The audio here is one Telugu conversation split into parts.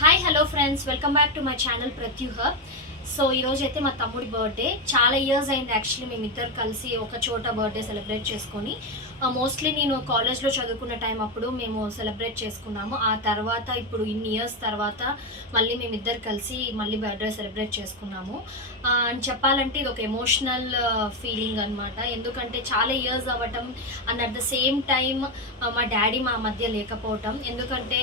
Hi hello friends, welcome back to my channel Prathyuha. So ఈరోజు అయితే మా తమ్ముడి బర్త్డే. చాలా ఇయర్స్ అయింది యాక్చువల్లీ మేమిద్దరు కలిసి ఒక చోట బర్త్డే సెలబ్రేట్ చేసుకొని. మోస్ట్లీ నేను కాలేజ్లో చదువుకున్న టైం అప్పుడు మేము సెలబ్రేట్ చేసుకున్నాము. ఆ తర్వాత ఇప్పుడు ఇన్ని ఇయర్స్ తర్వాత మళ్ళీ మేమిద్దరు కలిసి మళ్ళీ బర్త్డే సెలబ్రేట్ చేసుకున్నాము. అని చెప్పాలంటే ఇది ఒక ఎమోషనల్ ఫీలింగ్ అనమాట. ఎందుకంటే చాలా ఇయర్స్ అవ్వటం and at the same time మా డాడీ మా మధ్య లేకపోవటం. ఎందుకంటే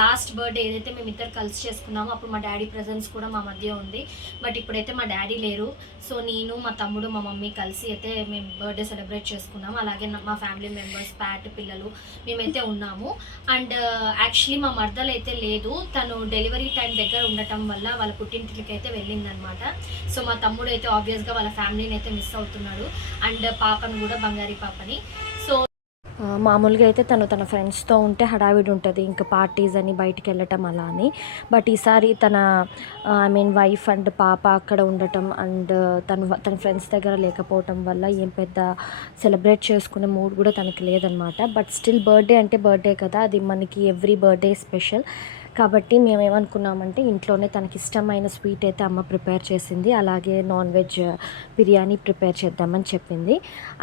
లాస్ట్ బర్త్డే ఏదైతే మేమిద్దరు కలిసి చేసుకున్నామో అప్పుడు మా డాడీ ప్రెజెన్స్ కూడా మా మధ్య ఉంది. బట్ ఇప్పుడైతే మా డాడీ లేరు. సో నేను, మా తమ్ముడు, మా మమ్మీ కలిసి అయితే మేము బర్త్డే సెలబ్రేట్ చేసుకున్నాము. అలాగే మా ఫ్యామిలీ మెంబర్స్, ప్యాట్ పిల్లలు మేమైతే ఉన్నాము. అండ్ యాక్చువల్లీ మా మర్దలు అయితే లేదు. తను డెలివరీ టైం దగ్గర ఉండటం వల్ల వాళ్ళ పుట్టింటికి అయితే వెళ్ళిందనమాట. సో మా తమ్ముడు అయితే ఆబ్వియస్గా వాళ్ళ ఫ్యామిలీని అయితే మిస్ అవుతున్నాడు. అండ్ పాపను కూడా, బంగారీ పాపని. సో మామూలుగా అయితే తన ఫ్రెండ్స్తో ఉంటే హడావిడి ఉంటుంది, ఇంకా పార్టీస్ అని బయటికి వెళ్ళటం అలా అని. బట్ ఈసారి తన వైఫ్ అండ్ పాప అక్కడ ఉండటం అండ్ తన ఫ్రెండ్స్ దగ్గర లేకపోవటం వల్ల ఏం పెద్ద సెలబ్రేట్ చేసుకునే మూడ్ కూడా తనకి లేదనమాట. బట్ స్టిల్ బర్త్డే అంటే బర్త్డే కదా, అది మనకి ఎవ్రీ బర్త్డే స్పెషల్. కాబట్టి మేము ఏమనుకున్నామంటే ఇంట్లోనే తనకి ఇష్టమైన స్వీట్ అయితే అమ్మ ప్రిపేర్ చేసింది, అలాగే నాన్ వెజ్ బిర్యానీ ప్రిపేర్ చేద్దామని చెప్పింది.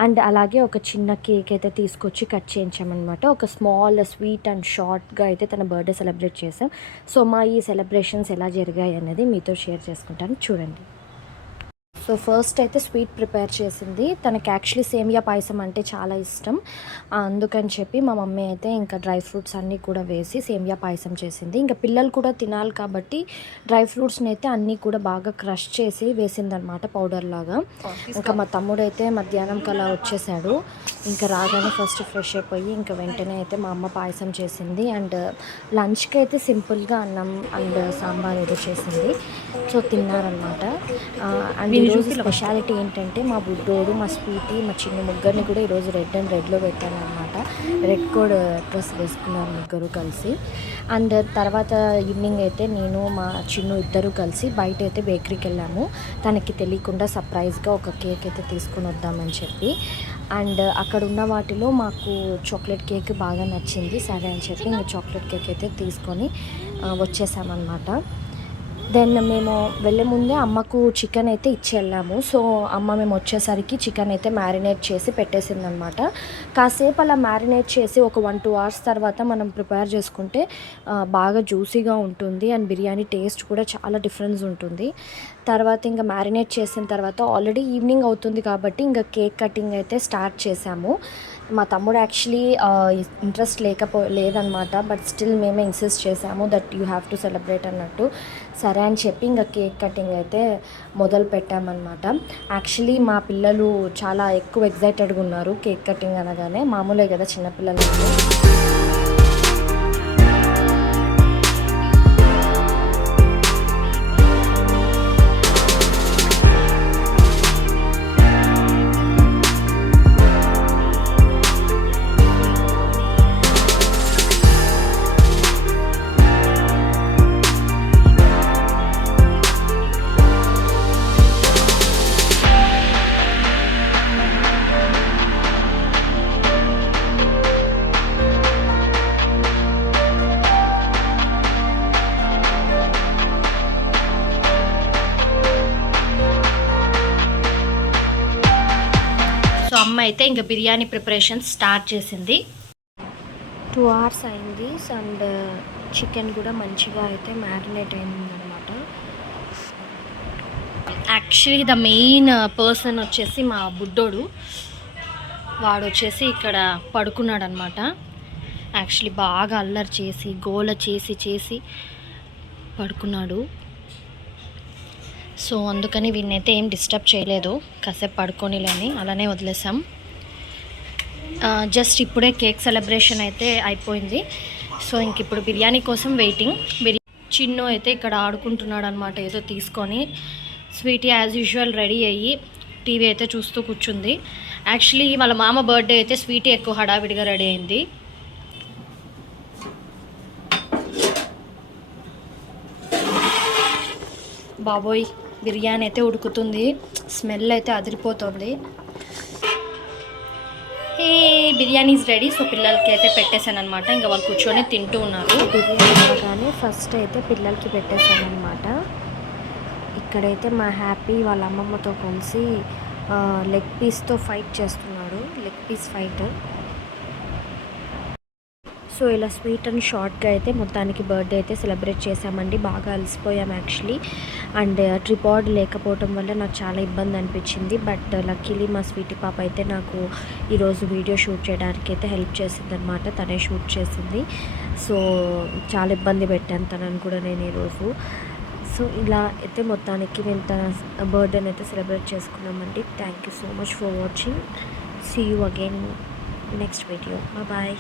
అండ్ అలాగే ఒక చిన్న కేక్ అయితే తీసుకొచ్చి కట్ చేయించామన్నమాట. ఒక స్మాల్ స్వీట్ అండ్ షార్ట్గా అయితే తన బర్త్డే సెలబ్రేట్ చేసాం. సో మా ఈ సెలబ్రేషన్స్ ఎలా జరిగాయి అనేది మీతో షేర్ చేసుకుంటాను, చూడండి. సో ఫస్ట్ అయితే స్వీట్ ప్రిపేర్ చేసింది. తనకి యాక్చువల్లీ సేమియా పాయసం అంటే చాలా ఇష్టం. అందుకని చెప్పి మా మమ్మీ అయితే ఇంకా డ్రై ఫ్రూట్స్ అన్నీ కూడా వేసి సేమియా పాయసం చేసింది. ఇంకా పిల్లలు కూడా తినాలి కాబట్టి డ్రై ఫ్రూట్స్ని అయితే అన్నీ కూడా బాగా క్రష్ చేసి వేసిందనమాట, పౌడర్ లాగా. ఇంకా మా తమ్ముడు అయితే మధ్యాహ్నం కలా వచ్చేసాడు. ఇంకా రాగానే ఫస్ట్ ఫ్రెష్ అయిపోయి ఇంకా వెంటనే అయితే మా అమ్మ పాయసం చేసింది. అండ్ లంచ్కి అయితే సింపుల్గా అన్నం అండ్ సాంబార్ ఏదో చేసింది. సో తిన్నారనమాట. అండ్ ఈరోజు స్పెషాలిటీ ఏంటంటే మా బుడ్డోడు, మా స్వీటీ, మా చిన్న ముగ్గురిని కూడా ఈరోజు రెడ్ అండ్ రెడ్లో పెట్టాను అనమాట. రెడ్ కోడ్ డ్రెస్ వేసుకున్నారు ముగ్గురు కలిసి. అండ్ తర్వాత ఈవినింగ్ అయితే నేను, మా చిన్ను ఇద్దరు కలిసి బయట అయితే బేకరీకి వెళ్ళాము. తనకి తెలియకుండా సర్ప్రైజ్గా ఒక కేక్ అయితే తీసుకుని వద్దామని చెప్పి. అండ్ అక్కడ ఉన్న వాటిలో మాకు చాక్లెట్ కేక్ బాగా నచ్చింది. సరే అని చెప్పి ఇంకా చాక్లెట్ కేక్ అయితే తీసుకొని వచ్చేసామన్నమాట. దెన్ మేము వెళ్ళే ముందే అమ్మకు చికెన్ అయితే ఇచ్చి వెళ్ళాము. సో అమ్మ మేము వచ్చేసరికి చికెన్ అయితే మ్యారినేట్ చేసి పెట్టేసిందనమాట. కాసేపు అలా మ్యారినేట్ చేసి ఒక 1-2 hours తర్వాత మనం ప్రిపేర్ చేసుకుంటే బాగా జ్యూసీగా ఉంటుంది అండ్ బిర్యానీ టేస్ట్ కూడా చాలా డిఫరెన్స్ ఉంటుంది. తర్వాత ఇంకా మ్యారినేట్ చేసిన తర్వాత ఆల్రెడీ ఈవినింగ్ అవుతుంది కాబట్టి ఇంకా కేక్ కటింగ్ అయితే స్టార్ట్ చేసాము. మా తమ్ముడు యాక్చువల్లీ ఇంట్రెస్ట్ లేదనమాట. బట్ స్టిల్ మేమే ఇన్సిస్ట్ చేసాము that you have to celebrate అన్నట్టు. సరే అని చెప్పి ఇంకా కేక్ కటింగ్ అయితే మొదలు పెట్టామన్నమాట. యాక్చువల్లీ మా పిల్లలు చాలా ఎక్కువ ఎక్సైటెడ్గా ఉన్నారు కేక్ కటింగ్ అనగానే. మామూలే కదా చిన్నపిల్లలు. సో అమ్మ అయితే ఇంకా బిర్యానీ ప్రిపరేషన్ స్టార్ట్ చేసింది. 2 hours అయింది. అండ్ చికెన్ కూడా మంచిగా అయితే మ్యారినేట్ అయిందనమాట. యాక్చువల్లీ ద మెయిన్ పర్సన్ వచ్చేసి మా బుడ్డోడు. వాడు వచ్చేసి ఇక్కడ పడుకున్నాడు అనమాట. యాక్చువల్లీ బాగా అల్లరి చేసి గోల చేసి పడుకున్నాడు. సో అందుకని వీడినైతే ఏం డిస్టర్బ్ చేయలేదు, కాసేపు పడుకోనిలేని అలానే వదిలేసాం. జస్ట్ ఇప్పుడే కేక్ సెలబ్రేషన్ అయితే అయిపోయింది. సో ఇంక ఇప్పుడు బిర్యానీ కోసం వెయిటింగ్. చిన్ను అయితే ఇక్కడ ఆడుకుంటున్నాడు అనమాట ఏదో తీసుకొని. స్వీటీ యాజ్ యూజువల్ రెడీ అయ్యి టీవీ అయితే చూస్తూ కూర్చుంది. యాక్చువల్లీ వాళ్ళ మామ బర్త్డే అయితే స్వీటీ ఎక్కువ హడావిడిగా రెడీ అయింది. బాబోయ్, బిర్యానీ అయితే ఉడుకుతుంది, స్మెల్ అయితే అదిరిపోతుంది. Biryani is ready. సో పిల్లలకి అయితే పెట్టేశాను అనమాట. ఇంకా వాళ్ళు కూర్చొని తింటూ ఉన్నారు. బిర్యానీ అవగానే ఫస్ట్ అయితే పిల్లలకి పెట్టేశాను అనమాట. ఇక్కడైతే మా హ్యాపీ వాళ్ళ అమ్మమ్మతో కలిసి లెగ్ పీస్తో ఫైట్ చేస్తున్నాడు, లెగ్ పీస్ ఫైట్. సో ఇలా స్వీట్ అండ్ షార్ట్గా అయితే మొత్తానికి బర్త్డే అయితే సెలబ్రేట్ చేశామండి. బాగా అలసిపోయాం యాక్చువల్లీ. అండ్ ట్రిపాడ్ లేకపోవటం వల్ల నాకు చాలా ఇబ్బంది అనిపించింది. బట్ లక్కీలీ మా స్వీటీ పాప అయితే నాకు ఈరోజు వీడియో షూట్ చేయడానికి అయితే హెల్ప్ చేసింది అనమాట. తనే షూట్ చేసింది. సో చాలా ఇబ్బంది పెట్టాను తనని కూడా నేను ఈరోజు. సో ఇలా అయితే మొత్తానికి మేము తన బర్త్డేని అయితే సెలబ్రేట్ చేసుకున్నామండి. Thank you so much for watching. See you again next video. Bye.